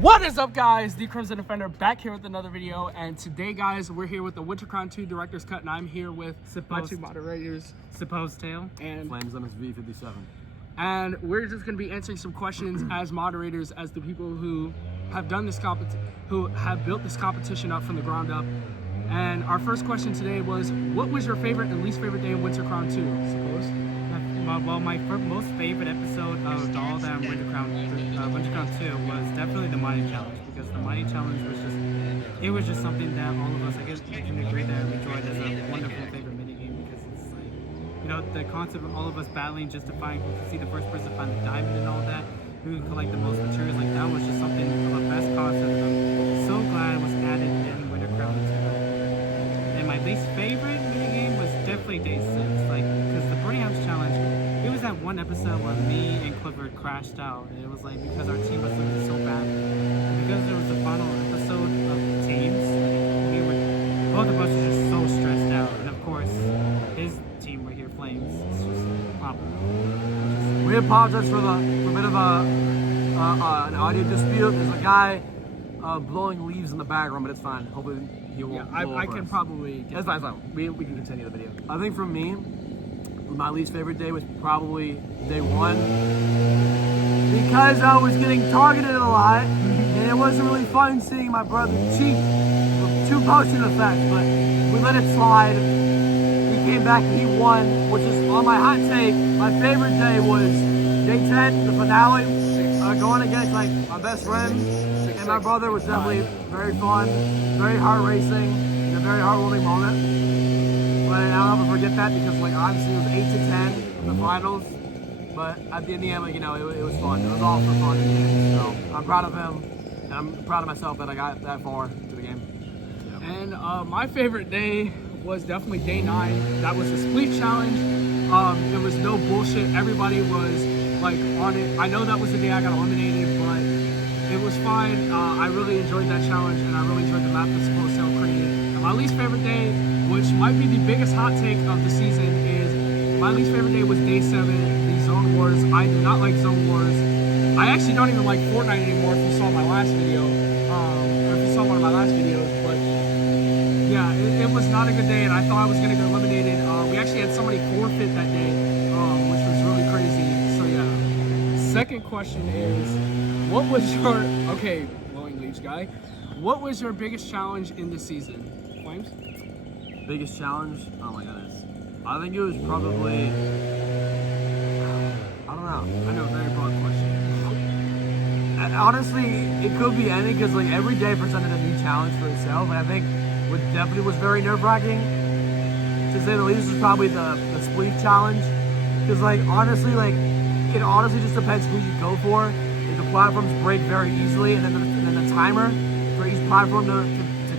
What is up, guys? The Crimson Defender back here with another video, and today, guys, we're here with the Winter Crown 2 Director's Cut, and I'm here with my two moderators, Supposed Tail and Flames MSV57. And we're just going to be answering some questions as moderators, as the people who have done this who have built this competition up from the ground up. And our first question today was, what was your favorite and least favorite day in Winter Crown 2? Suppose? Well, my most favorite episode of all that Winter Crown 2 was definitely the Mighty Challenge, because the Mighty Challenge was just something that all of us, I guess, we can agree that we enjoyed as a wonderful favorite minigame, because it's like, you know, the concept of all of us battling just to find, to see the first person find the diamond and all that, who can collect the most materials, like that was just something of the best concept. I'm so glad it was added in Winter Crown 2. And my least favorite minigame was definitely Day 6, like, because the Burning House Challenge, it was that one episode where me and Clifford crashed out, and it was like because our team was looking so bad. And because there was the final episode of teams, both of us were just so stressed out. And of course, his team right here, Flames, it's just popping. We apologize for a bit of an audio dispute. There's a guy blowing leaves in the background, but it's fine. Hopefully he won't. Yeah, I can probably get That's fine, we can continue the video. I think for me, my least favorite day was probably day 1, because I was getting targeted a lot, and it wasn't really fun seeing my brother cheat with 2 potion effects, but we let it slide. He came back and he won, which is, on my hot take, my favorite day was day 10, the finale, going against like my best friend and my brother was definitely very fun, very heart racing, and a very heartwarming moment. But I'll never forget that, because like obviously it was 8 to 10 in the finals, but at the end, like, you know, it was fun. It was all for fun in the end. So I'm proud of him, and I'm proud of myself that I got that far to the game. Yeah. And my favorite day was definitely day 9. That was the Spleef Challenge. It was no bullshit. Everybody was like on it. I know that was the day I got eliminated, but it was fine. I really enjoyed that challenge, and I really enjoyed the map that Supposed Tail created. And my least favorite day, which might be the biggest hot take of the season, is my least favorite day was day 7, the Zone Wars. I do not like Zone Wars. I actually don't even like Fortnite anymore, if you saw my last video, or if you saw one of my last videos, but yeah, it was not a good day, and I thought I was going to get eliminated. We actually had somebody forfeit that day, which was really crazy. So yeah. Second question is, what was your, okay, blowing leaves guy, what was your biggest challenge in the season? Flames? Biggest challenge? Oh my goodness. I think it was probably, I don't know. I know, very broad question. Honestly, it could be any, because like every day presented a new challenge for itself, and I think what definitely was very nerve-wracking, to say the least, was probably the Spleef Challenge, because like honestly, like it honestly just depends who you go for. If the platforms break very easily, and then the timer for each platform to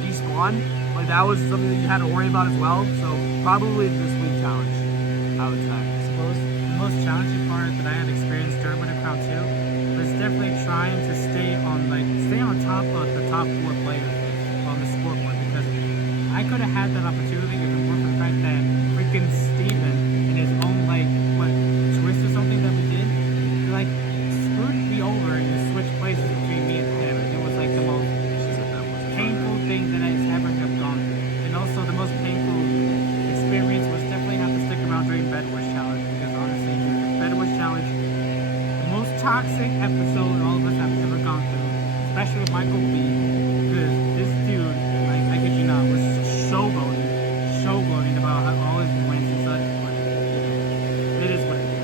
despawn, like that was something that you had to worry about as well. So probably the Spleef Challenge, I would say. Suppose the most challenging part that I have experienced during Winter Crown 2 was definitely trying to stay on top of the top 4 players on the scoreboard, because I could have had that opportunity if it weren't for the fact that freaking Steven, in his own twist or something that we did, like screwed me over and switched places between me and him. It was like the most painful thing that I've ever have gone through. And also the most painful experience was definitely have to stick around during Bedwars Challenge, because honestly, during the Bedwars Challenge, the most toxic episode all of us have ever gone through, especially with Michael B. Because this dude, like, I kid you not, was showboating about how all his wins and such, but it is what it is.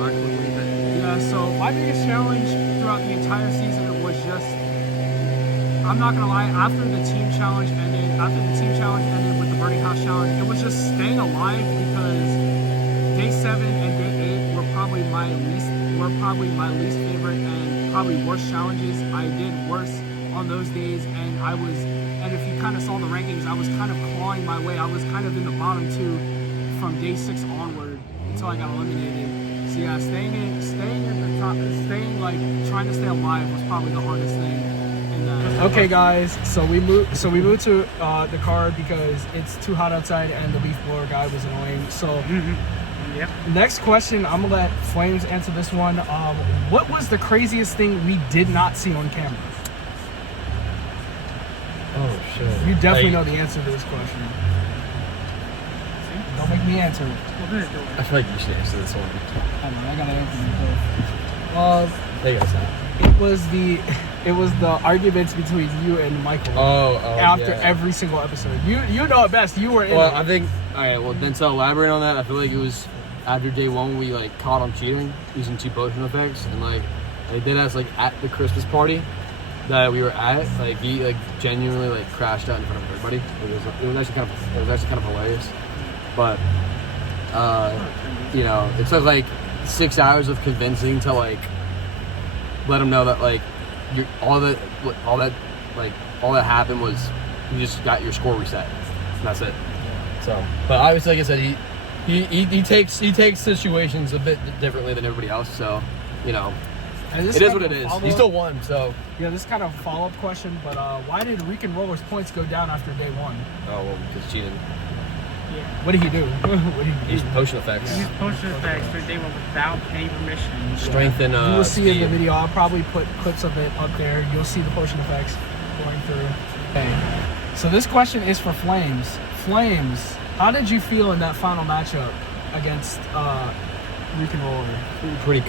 I could believe it. Yeah, so my biggest challenge throughout the entire season was just, I'm not gonna lie, after the team challenge ended with the Burning House Challenge, it was just staying alive, because day 7 and day 8 were probably my least favorite and probably worst challenges. I did worse on those days, and if you kind of saw the rankings, I was kind of clawing my way. I was kind of in the bottom 2 from day 6 onward until I got eliminated. So yeah, staying at the top, trying to stay alive was probably the hardest thing. Okay, guys, so we moved to the car because it's too hot outside and the leaf blower guy was annoying. So Yep. Next question, I'm gonna let Flames answer this one. What was the craziest thing we did not see on camera? Oh shit. You definitely know the answer to this question. Don't make me answer it. I feel like you should answer this one. I know, I gotta answer it. There you go, Sam. It was the arguments between you and Michael. After yeah. every single episode. You know it best. You were in Well, it. I think. All right. Well, then to elaborate on that, I feel like it was after day one we like caught him cheating using 2 potion effects, and like they did us like at the Christmas party that we were at. Like he like genuinely like crashed out in front of everybody. It was actually kind of hilarious. But you know, it took like 6 hours of convincing to like let him know that like all that happened was you just got your score reset. And that's it. So, but obviously, like I said, he takes situations a bit differently than everybody else. So, you know, And this it is kind what of it is. follow-up- He still won. So, Yeah, this is kind of a follow-up question, but why did Rick and Roller's points go down after day one? oh well, because cheating. Yeah. What did he do? What did he Use do? potion effects, Use potion effects for day one without any permission. strength, and You will see in the speed. video. I'll probably put clips of it up there. You'll see the potion effects going through. Okay. So this question is for Flames. Flames, how did you feel in that final matchup against Rick and Roller? Pretty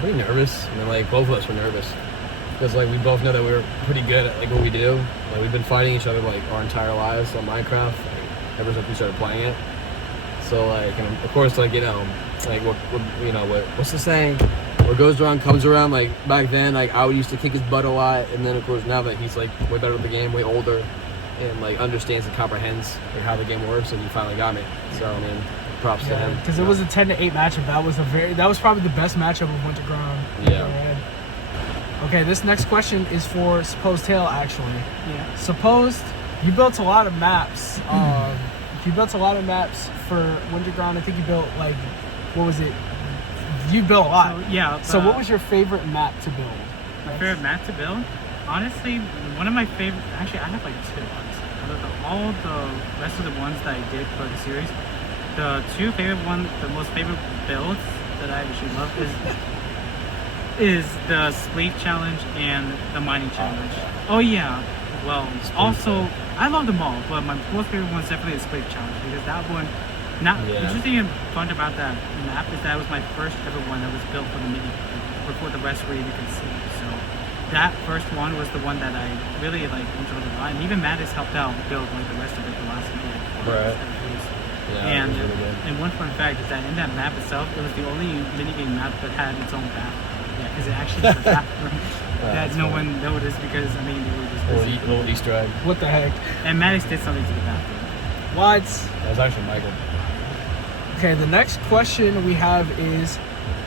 pretty nervous. I mean, like both of us were nervous because like we both know that we were pretty good at like what we do. Like we've been fighting each other like our entire lives on Minecraft, like, ever since we started playing it. So like, and of course, like, you know, like what's the saying? What goes around comes around. Like back then, like I used to kick his butt a lot, and then of course now that he's like way better at the game, way older, and like understands and comprehends like how the game works, and he finally got me. So I mean, props to him. Because it was a 10-8 matchup. That was probably the best matchup of Winter Ground. Yeah. Okay, this next question is for Supposed Tale, actually. Yeah. Supposed, you built a lot of maps. You built a lot of maps for Winter Ground. I think you built like, what was it? You built a lot. So, yeah. So what was your favorite map to build? My favorite map to build? Honestly, one of my favorite. Actually, I have like 2. Honestly, out of all the rest of the ones that I did for the series, the 2 favorite ones, the most favorite builds that I actually love is the sleep challenge and the mining challenge. Oh yeah. Well, also I love them all, but my most favorite one is definitely the sleep challenge because that one. The interesting and fun about that map is that it was my first ever one that was built for the mini before the rest were even conceived. So that first one was the one that I really like enjoyed a lot, and even Mattis helped out build like the rest of it the last minute. Right. Yeah, And it was really good. and one fun fact is that in that map itself, it was the only minigame map that had its own bathroom. Yeah, because it actually had a bathroom that no one noticed because I mean they were just busy. Little Easter egg. What the heck? And Mattis did something to the bathroom. What? That was actually Michael. Okay, the next question we have is,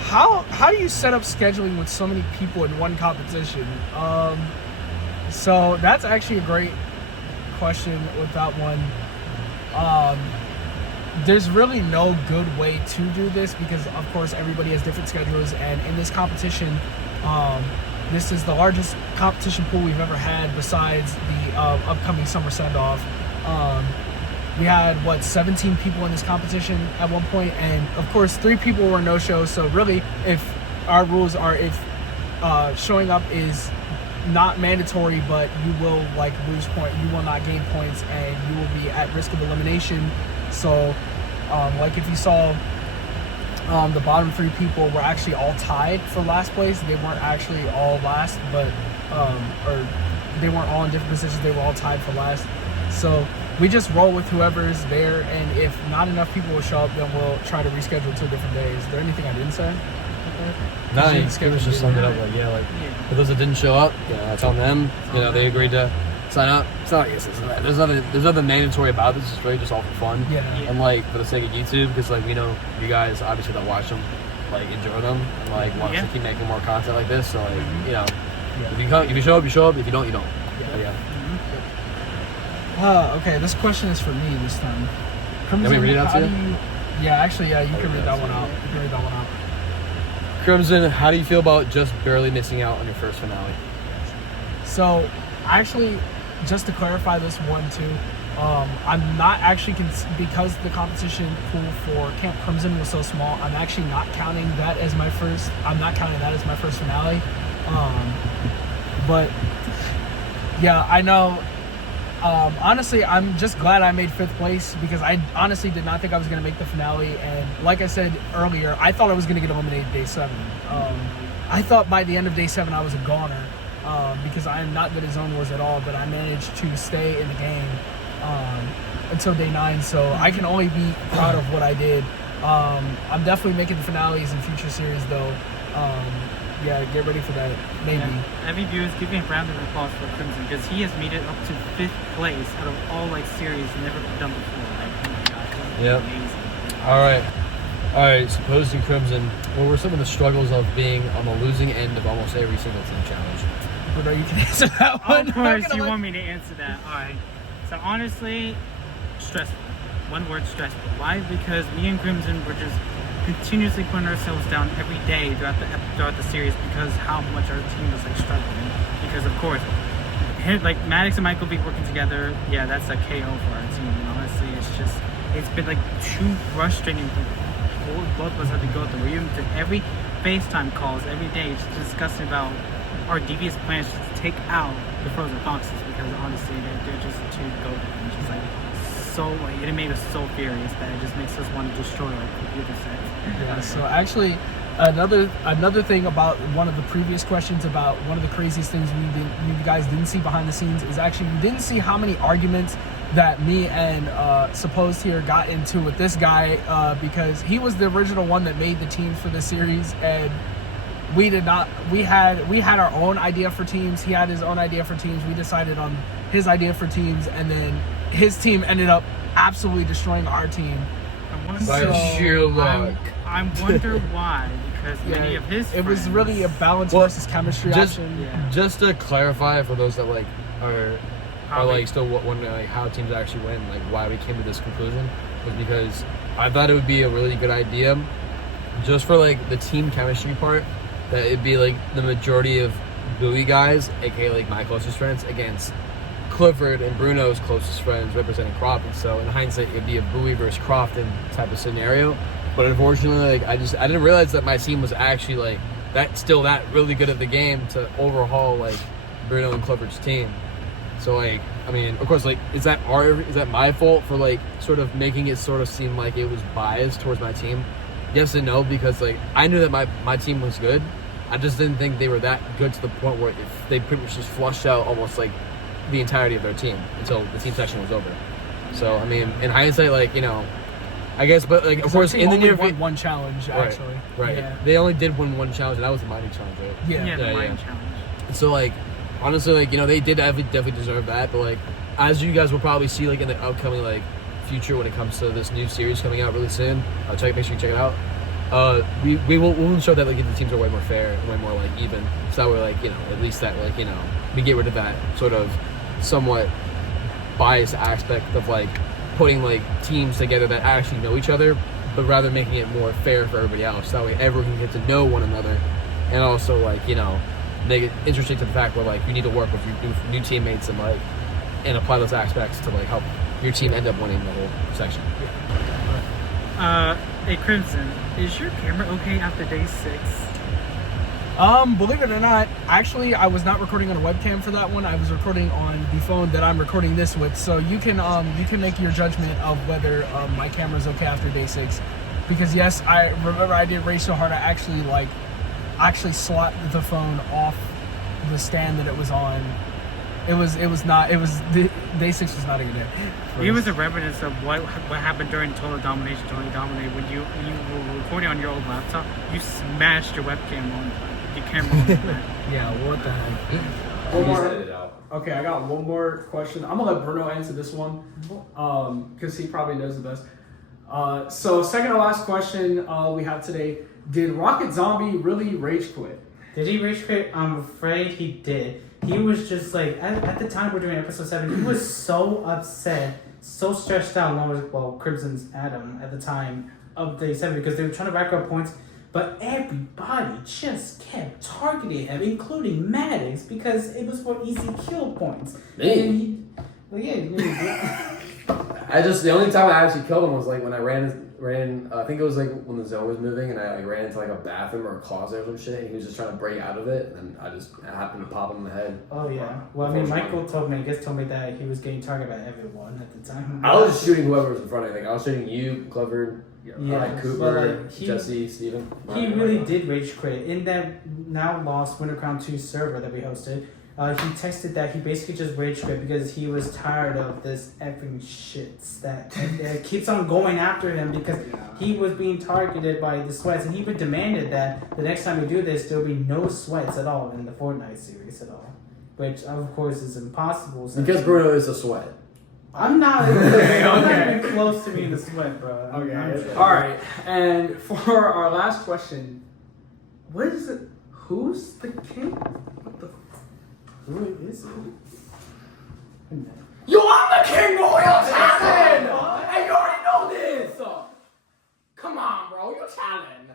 how do you set up scheduling with so many people in one competition? So that's actually a great question with that one. There's really no good way to do this because, of course, everybody has different schedules, and in this competition, this is the largest competition pool we've ever had besides the upcoming summer send-off. We had 17 people in this competition at one point, and of course 3 people were no-shows. So really, if our rules are showing up is not mandatory, but you will like lose point, you will not gain points, and you will be at risk of elimination. So like if you saw the bottom 3 people were actually all tied for last place. They weren't actually all last, but or they weren't all in different positions. They were all tied for last. So we just roll with whoever's there, and if not enough people will show up, then we'll try to reschedule to a different day. Is there anything I didn't say? No, it was just summed it up like, for those that didn't show up, it's on them. They agreed to sign up. It's not like there's nothing mandatory about this. It's really just all for fun. Yeah. And like for the sake of YouTube, because like we know you guys obviously that watch them, like enjoy them, and like want to keep making more content like this. So like if you show up, you show up. If you don't, you don't. Okay, this question is for me this time. Can we read it out to you? Yeah, actually, you can read that one out. You can read that one out. Crimson, how do you feel about just barely missing out on your first finale? So, actually, just to clarify this one too, I'm not actually because the competition pool for Camp Crimson was so small. I'm actually not counting that as my first. I'm not counting that as my first finale. But yeah, I know. Honestly, I'm just glad I made 5th place because I honestly did not think I was going to make the finale. And like I said earlier, I thought I was going to get eliminated day 7. I thought by the end of day 7 I was a goner because I am not good at Zone Wars at all, but I managed to stay in the game until day 9. So I can only be proud of what I did. I'm definitely making the finales in future series though. Yeah, get ready for that. Maybe. Yeah. Every viewers, give me a round of applause for Crimson because he has made it up to 5th place out of all like series never done before. Like, oh my gosh, Yep. amazing. All right. Supposed to Crimson, what were some of the struggles of being on the losing end of almost every single team challenge? But you can answer that one. Of course, you want me to answer that. All right. So honestly, stressful. One word, stressful. Why? Because me and Crimson were just continuously putting ourselves down every day throughout the series because how much our team was like struggling. Because of course, like Maddox and Michael be working together. Yeah, that's a KO for our team. And honestly, it's been like too frustrating for both of us had to go through. We even did every FaceTime calls every day just discussing about our devious plans to take out the Frozen Foxes because honestly they're just too goated and just like so like it made us so furious that it just makes us want to destroy like computer sets. Yeah, so actually another thing about one of the previous questions about one of the craziest things you guys didn't see behind the scenes is actually you didn't see how many arguments that me and Supposed here got into with this guy because he was the original one that made the teams for the series and we did not. We had our own idea for teams. He had his own idea for teams. We decided on his idea for teams, and then his team ended up absolutely destroying our team. By sheer luck. I wonder why, because many of his friends... It was really a balance versus chemistry option. Just to clarify for those that like are like still wondering like how teams actually win, like why we came to this conclusion was because I thought it would be a really good idea just for like the team chemistry part that it'd be like the majority of Bowie guys, aka like my closest friends, against Clifford and Bruno's closest friends representing Crofton. So in hindsight, it'd be a Bowie versus Crofton type of scenario. But unfortunately, like I didn't realize that my team was actually like that really good at the game to overhaul like Bruno and Clifford's team. So like I mean, of course, like is that my fault for like sort of making it sort of seem like it was biased towards my team? Yes and no, because like I knew that my team was good. I just didn't think they were that good to the point where they pretty much just flushed out almost like the entirety of their team until the team section was over. So I mean, in hindsight, like I guess, but like of course in the near future, one challenge actually. Right. Yeah. They only did win one challenge, and that was the mining challenge, right? Yeah, the mining challenge. So like, honestly, like they did definitely deserve that. But like, as you guys will probably see, like in the upcoming like future when it comes to this new series coming out really soon, make sure you check it out. We'll show that like the teams are way more fair and way more like even. So that way like at least that like we get rid of that sort of somewhat biased aspect of like putting like teams together that actually know each other, but rather making it more fair for everybody else. That way everyone can get to know one another, and also like make it interesting to the fact where like you need to work with your new teammates and apply those aspects to like help your team end up winning the whole section. Hey Crimson, is your camera okay after day 6? Believe it or not, actually I was not recording on a webcam for that one. I was recording on the phone that I'm recording this with. So you can make your judgment of whether my camera's okay after day 6. Because yes, I remember I did race so hard I actually slapped the phone off the stand that it was on. Day 6 was not a good day. It was a reminisce of what happened during Total Domination, Totally Dominated. When you were recording on your old laptop, you smashed your webcam on your camera on the back. Yeah, what the heck? One more. Okay, I got one more question. I'm gonna let Bruno answer this one, because he probably knows the best. So second to last question we have today: did Rocket Zombie really rage quit? Did he rage quit? I'm afraid he did. He was just like, at the time we're doing episode 7, he was so upset, so stressed out along with, Crimson's Adam at the time of day 7 because they were trying to rack up points, but everybody just kept targeting him, including Maddox, because it was for easy kill points. Me? And The only time I actually killed him was like when I ran. I think it was like when the zone was moving, and I like ran into like a bathroom or a closet or some shit. And he was just trying to break out of it, and I happened to pop him in the head. Oh yeah. Well, I mean, Michael told me that he was getting targeted by everyone at the time. I was just shooting whoever was in front of me. Like I was shooting you, Clever, Cooper, Jesse, Steven. He really did rage quit in that now lost Winter Crown 2 server that we hosted. He texted that he basically just rage quit because he was tired of this effing shits that keeps on going after him because he was being targeted by the sweats, and he even demanded that the next time we do this, there'll be no sweats at all in the Fortnite series at all, which of course is impossible. Because Bruno is a sweat. I'm not. I'm not even close to being a sweat, bro. Okay. All right. And for our last question, what is it? Who's the king? What the? Who is it? Yo, I'm the king, bro. You're talent. Hey, you already know this. Come on, bro. You're talent.